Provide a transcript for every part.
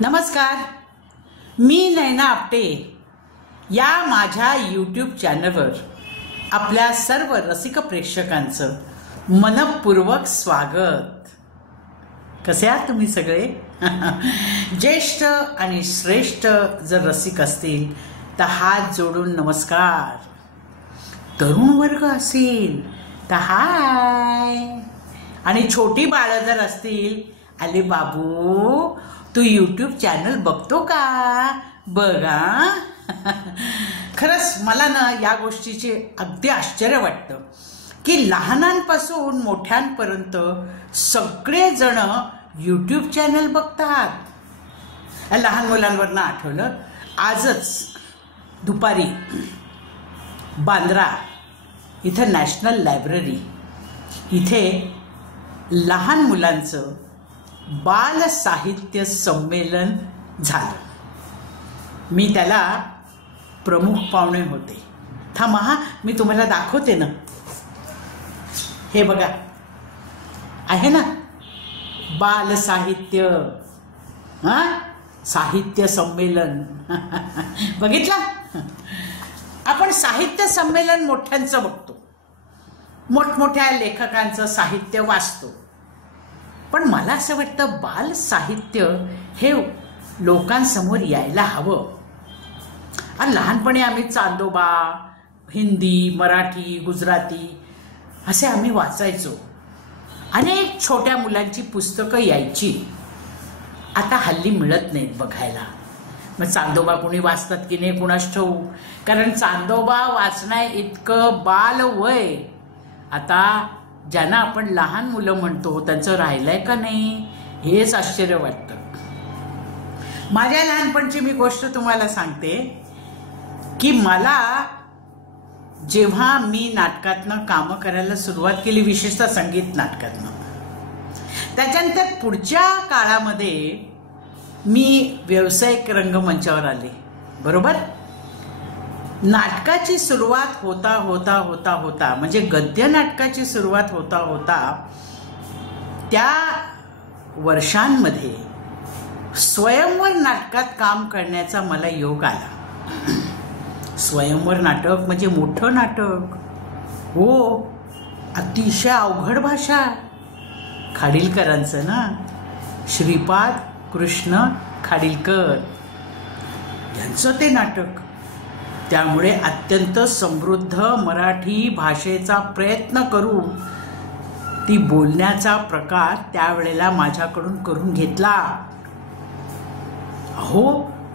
नमस्कार, मी नैना आपटे या माझ्या यूट्यूब चॅनलवर आपल्या सर्व रसिक प्रेक्षकांचं मनपूर्वक स्वागत। कसे आहात तुम्ही सगळे? ज्येष्ठ आणि श्रेष्ठ जर रसिक असतील तर हात जोडून नमस्कार, तरुण वर्ग असेल तर हाय, आणि छोटी बाळं जर असतील, आले बाबू तू यूट्यूब चॅनल बघतो का, बघा। खरंच मला ना या गोष्टीचे अगदी आश्चर्य वाटतं की लहानांपासून मोठ्यांपर्यंत सगळेजण यूट्यूब चॅनल बघतात। लहान मुलांवरनं आठवलं, आजच दुपारी बांद्रा इथं नॅशनल लायब्ररी इथे लहान मुलांचं बाल साहित्य संमेलन झालं। मी त्याला प्रमुख पाहुणे होते। थांबा हा, मी तुम्हाला दाखवते ना, हे बघा आहे ना बाल साहित्य साहित्य संमेलन। बघितलं, आपण साहित्य संमेलन मोठ्यांचं बघतो, मोठमोठ्या लेखकांचं साहित्य वाचतो, पण मला असं वाटतं बाल साहित्य हे लोकांसमोर यायला हवं। लहानपणी आम्ही चांदोबा, हिंदी, मराठी, गुजराती असे आम्ही वाचायचो। अनेक छोट्या मुलांची पुस्तकं यायची, आता हल्ली मिळत नाहीत बघायला। मग चांदोबा कुणी वाचतात की नाही कुणास ठाऊक, कारण चांदोबा वाचण्या इतकं बाल वय आता ज्यांना आपण लहान मुलं म्हणतो त्यांचं राहिलंय का नाही, हेच आश्चर्य वाटतं। माझ्या लहानपणची मी गोष्ट तुम्हाला सांगते की मला जेव्हा मी नाटकातनं कामं करायला सुरुवात केली, विशेषतः संगीत नाटकातनं, त्याच्यानंतर पुढच्या काळामध्ये मी व्यावसायिक रंगमंचावर आले, बरोबर। नाटकाची सुरुवात होता होता होता होता म्हणजे गद्य नाटकाची सुरुवात होता होता त्या वर्षांमध्ये स्वयंवर नाटकात काम करण्याचा मला योग आला। स्वयंवर नाटक म्हणजे मोठं नाटक, हो, अतिशय अवघड भाषा, खाडिलकरांचं ना, श्रीपाद कृष्ण खाडिलकर यांचं ते नाटक। त्यामुळे अत्यंत समृद्ध मराठी भाषेचा प्रयत्न करून ती बोलण्याचा प्रकार त्यावेळेला माझ्याकडून करून घेतला। अहो,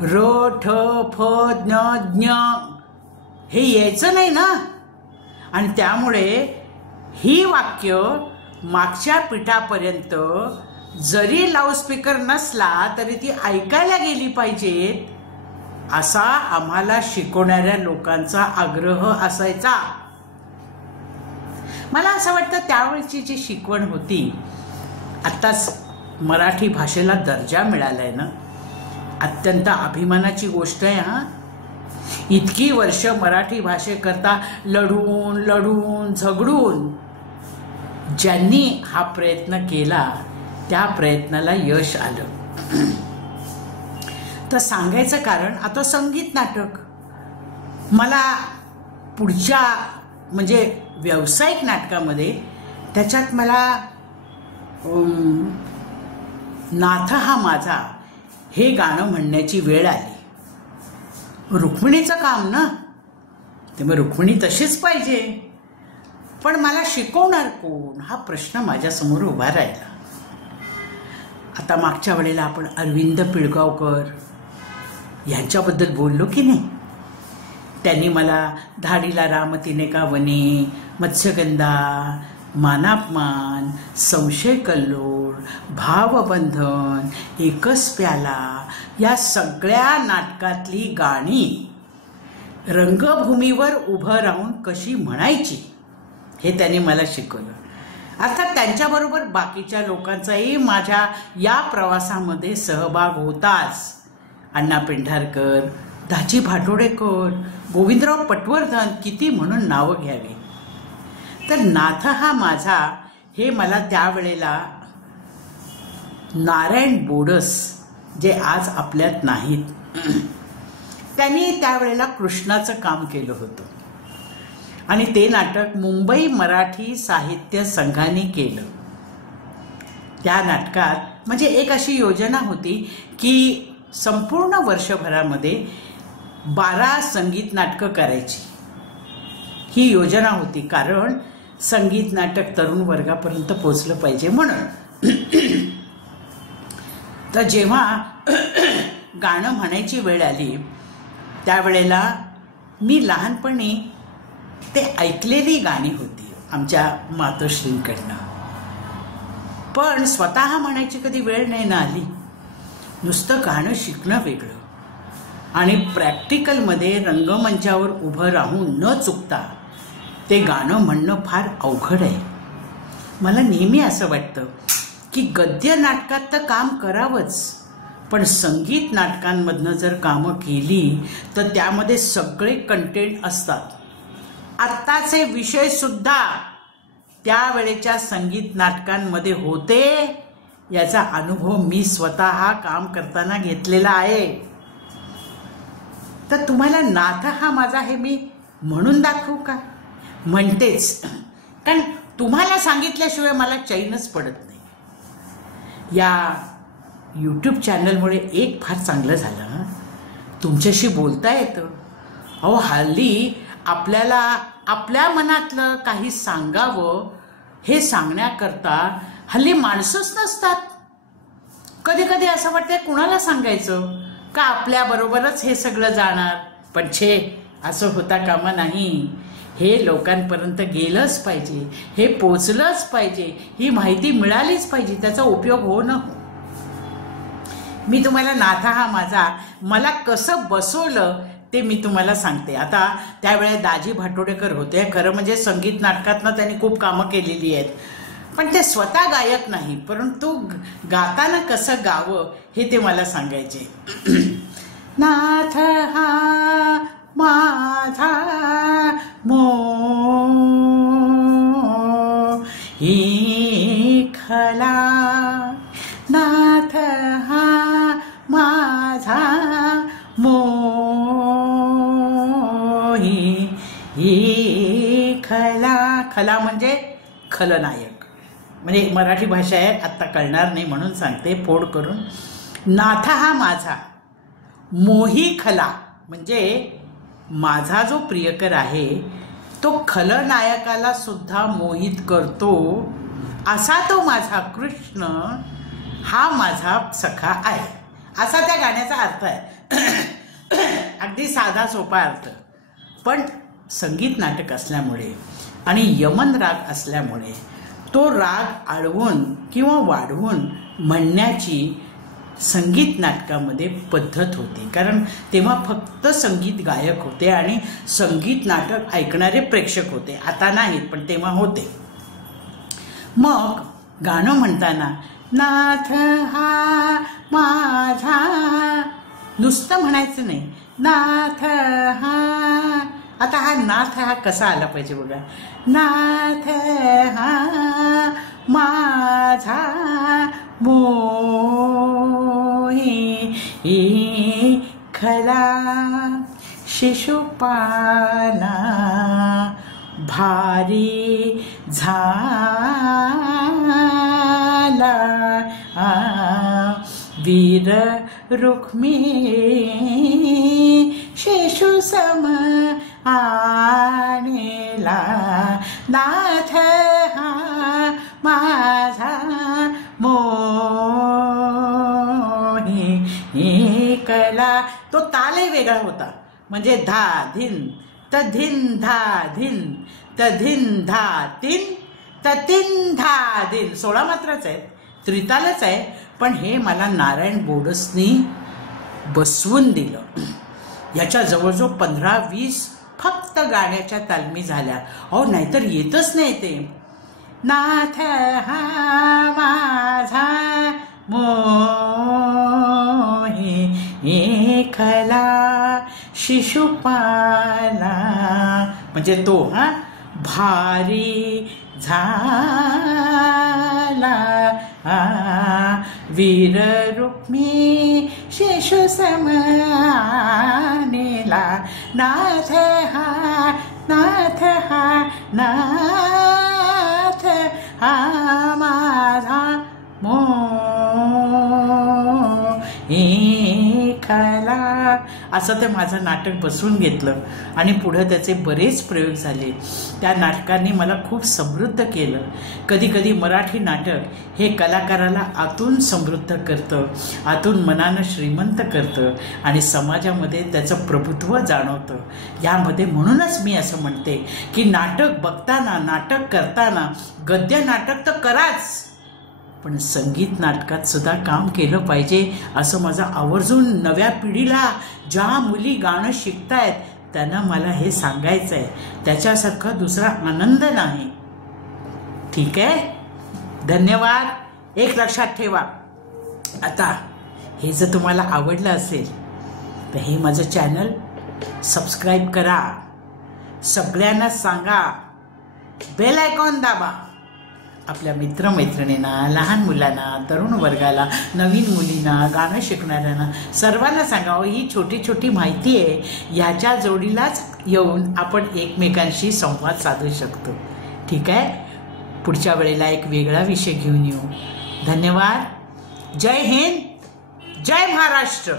र ठ फ ज्ञ ज्ञ हे यायचं नाही ना, आणि त्यामुळे ही वाक्य मागच्या पिठापर्यंत जरी लाऊडस्पीकर नसला तरी ती ऐकायला गेली पाहिजेत, असा आम्हाला शिकवणाऱ्या लोकांचा आग्रह असायचा। मला असं वाटतं त्यावेळची जी शिकवण होती, आत्ताच मराठी भाषेला दर्जा मिळालाय ना, अत्यंत अभिमानाची गोष्ट आहे। हा, इतकी वर्ष मराठी भाषेकरता लढून लढून झगडून ज्यांनी हा प्रयत्न केला त्या प्रयत्नाला यश आलं। तर सांगायचं कारण, आता संगीत नाटक मला पुढच्या म्हणजे व्यावसायिक नाटकामध्ये त्याच्यात मला नाथ हा माझा हे गाणं म्हणण्याची वेळ आली। रुक्मिणीचं काम ना, ते मग रुक्मिणी तशीच पाहिजे, पण मला शिकवणार कोण हा प्रश्न माझ्यासमोर उभा राहिला। आता मागच्या वेळेला आपण अरविंद पिळगावकर यांच्याबद्दल बोललो की नाही, त्यांनी मला धाडीला राम तिने का वने, मत्स्यगंधा, मानापमान, संशय कल्लोळ, भावबंधन, एकच प्याला या सगळ्या नाटकातली गाणी रंगभूमीवर उभं राहून कशी म्हणायची हे त्यांनी मला शिकवलं। अर्थात त्यांच्याबरोबर बाकीच्या लोकांचाही माझ्या या प्रवासामध्ये सहभाग होताच। अण्णा पेंढारकर, दाजी भाटोडेकर, गोविंदराव पटवर्धन, किती म्हणून नावं घ्यावी। तर नाथ हा माझा हे मला त्यावेळेला नारायण बोडस जे आज आपल्यात नाहीत. त्यांनी त्यावेळेला कृष्णाचं काम केलं होतं आणि ते नाटक मुंबई मराठी साहित्य संघाने केलं. त्या नाटकात म्हणजे एक अशी योजना होती की संपूर्ण वर्षभरामध्ये 12 संगीत नाटकं करायची. ही योजना होती कारण संगीत नाटक तरुण वर्गापर्यंत पोचलं पाहिजे म्हणून. तर जेव्हा गाणं म्हणायची वेळ आली त्यावेळेला मी लहानपणी ते ऐकलेली गाणी होती आमच्या मातोश्रींकडनं, पण स्वतः म्हणायची कधी वेळ नाही ना आली. नुसतं गाणं शिकणं वेगळं आणि प्रॅक्टिकलमध्ये रंगमंचावर उभं राहून न चुकता ते गाणं म्हणणं फार अवघड आहे. मला नेहमी असं वाटतं की गद्य नाटकात तर काम करावंच, पण संगीत नाटकांमधनं जर कामं केली तर त्यामध्ये सगळे कंटेंट असतात. आत्ताचे विषय सुद्धा त्यावेळेच्या संगीत नाटकांमध्ये होते याचा अनुभव मी स्वतः काम करताना घेतलेला आहे. तर तुम्हाला नाथ हा माझा हे मी म्हणून दाखवू का? म्हणतेच, कारण तुम्हाला सांगितल्याशिवाय मला चैनच पडत नाही. या यूट्यूब चॅनलमुळे एक फार चांगलं झालं, तुमच्याशी बोलता येतं. अहो हल्ली आपल्याला आपल्या मनातलं काही सांगावं हे सांगण्याकरता हल्ली माणसंच नसतात. कधी कधी असं वाटतं कुणाला सांगायचं का आपल्याबरोबरच हे सगळं जाणार. पण छे, असं होता कामा नाही. हे लोकांपर्यंत गेलंच पाहिजे, हे पोचलंच पाहिजे, ही माहिती मिळालीच पाहिजे, त्याचा उपयोग हो न हो. मी तुम्हाला नाथा हा माझा मला कसं बसवलं ते मी तुम्हाला सांगते. आता त्यावेळेस दाजी भाटोडेकर होते. खरं म्हणजे संगीत नाटकातनं त्यांनी खूप कामं केलेली आहेत, पण ते स्वतः गायक नाही, परंतु गाताना कसं गावं हे ते मला सांगायचे. नाथ हा माझा मोही खला, नाथ हा माझा मोही खला. खला म्हणजे खलनायक, म्हणजे मराठी भाषा आहे, आत्ता कळणार नाही म्हणून सांगते फोड करून. नाथा हा माझा मोही खला म्हणजे माझा जो प्रियकर आहे तो खलनायकाला सुद्धा मोहित करतो, असा तो माझा कृष्ण हा माझा सखा आहे, असा त्या गाण्याचा अर्थ आहे. अगदी साधा सोपा अर्थ, पण संगीत नाटक असल्यामुळे आणि यमन राग असल्यामुळे तो राग आळवून किंवा वाढवून म्हणण्याची संगीत नाटकामध्ये पद्धत होती. कारण तेव्हा फक्त संगीत गायक होते आणि संगीत नाटक ऐकणारे प्रेक्षक होते. आता नाहीत, पण तेव्हा होते. मग गाणं म्हणताना नाथ हा माझा नुसतं म्हणायचं नाही, नाथ हा. आता हा नाथ हा कसा आला पाहिजे बघा. नाथ हा माझा मोही खला, शिशुपाला भारी झाला, वीर रुक्मी शिशु सम आणला, नाथ हा माझा मोही कला. तो तालही वेगळा होता, म्हणजे धा धिन तधिन धा धिन तधिन धा तिन ततिन धा धिन. 16 मात्राच आहेत, त्रितालच आहे, पण हे मला नारायण बोडसनी बसवून दिलं. याच्या जवळजवळ 15-20 फक्त गाण्याच्या तालमी झाल्या. अहो नाहीतर येतच नाही ते. नाथ हा माझा मोही खला, शिशुपाला म्हणजे तो भारी झाला, वीर रुक्मी शिशु समानेला नाथ हा नाथ हा नाथ हा माझा मोहिखला. असं ते माझं नाटक बसवून घेतलं आणि पुढं त्याचे बरेच प्रयोग झाले. त्या नाटकांनी मला खूप समृद्ध केलं. कधी कधी मराठी नाटक हे कलाकाराला आतून समृद्ध करतं, आतून मनानं श्रीमंत करतं आणि समाजामध्ये त्याचं प्रभुत्व जाणवतं. यामध्ये म्हणूनच मी असं म्हणते की नाटक बघताना, नाटक करताना गद्य नाटक तर कराच, पण संगीत नाटकात सुद्धा काम केलं पाहिजे, असं माझं आवर्जून नव्या पिढीला, ज्या मुली गाणं शिकतायत त्यांना मला हे सांगायचं आहे. त्याच्यासारखा दुसरा आनंद नाही. ठीक आहे, धन्यवाद. एक लक्षात ठेवा, आता हे जर तुम्हाला आवडलं असेल तर हे माझं चॅनल सबस्क्राईब करा, सगळ्यांना सांगा, बेल आयकॉन दाबा. आपल्या मित्रमैत्रिणींना, लहान मुलांना, तरुण वर्गाला, नवीन मुलींना, गाणं शिकणाऱ्यांना सर्वांना सांगावं ही छोटी छोटी माहिती आहे. ह्याच्या जोडीलाच येऊन आपण एकमेकांशी संवाद साधू शकतो. ठीक आहे, पुढच्या वेळेला एक वेगळा विषय घेऊन येऊ. धन्यवाद. जय हिंद, जय महाराष्ट्र.